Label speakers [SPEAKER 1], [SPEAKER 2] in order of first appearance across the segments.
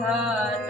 [SPEAKER 1] hat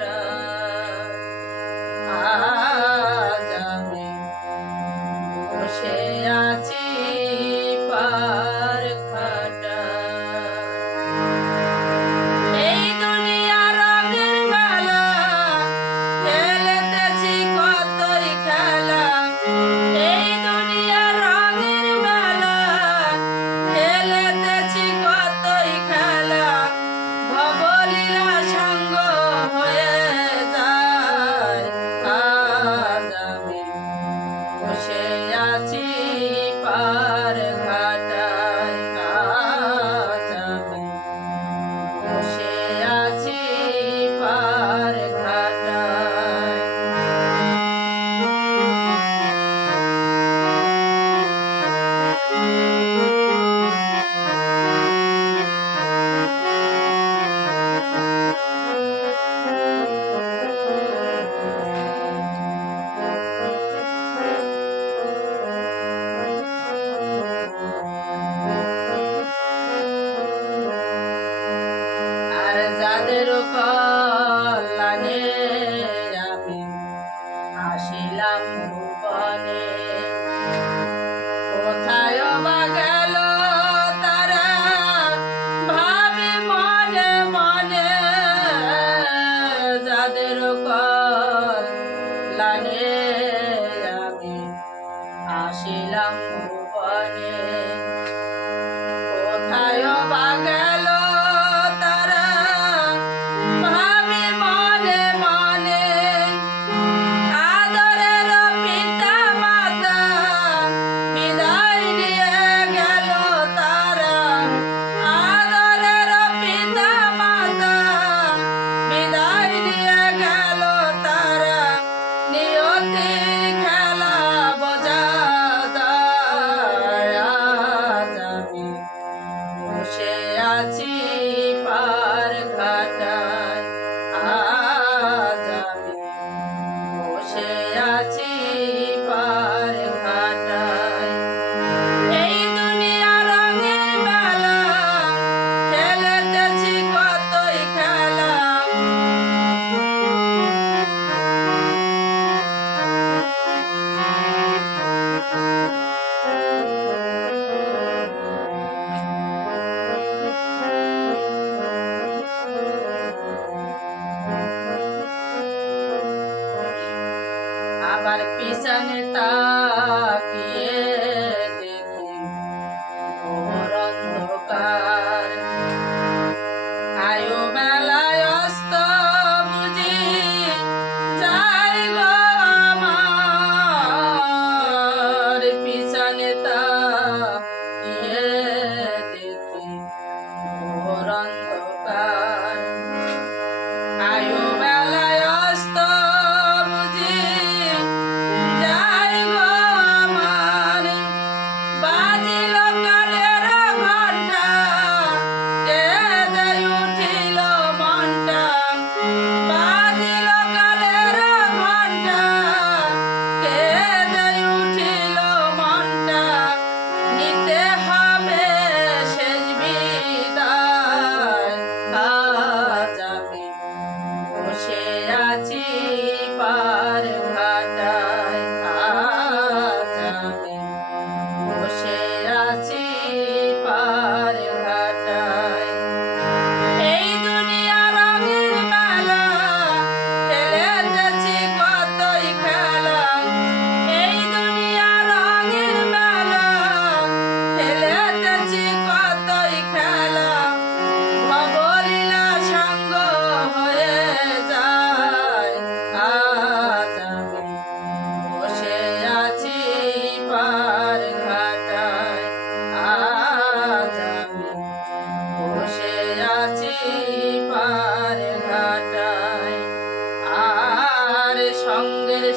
[SPEAKER 2] আবার পিছনে তাকিয়ে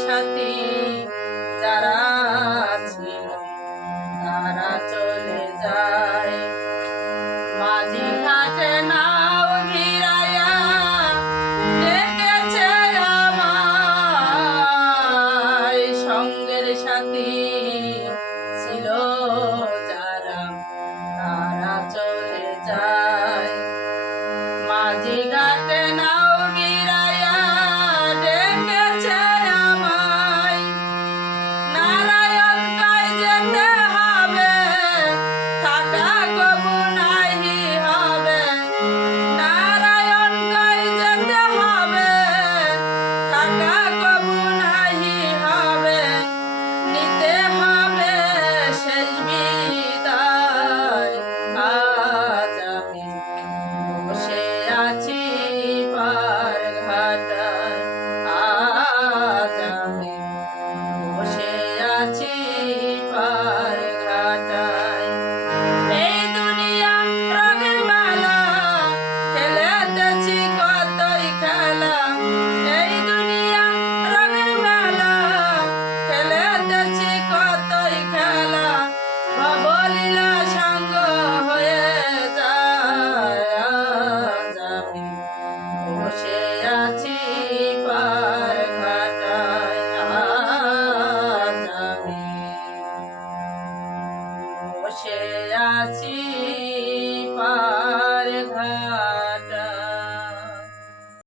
[SPEAKER 2] সাথী যারা Bye.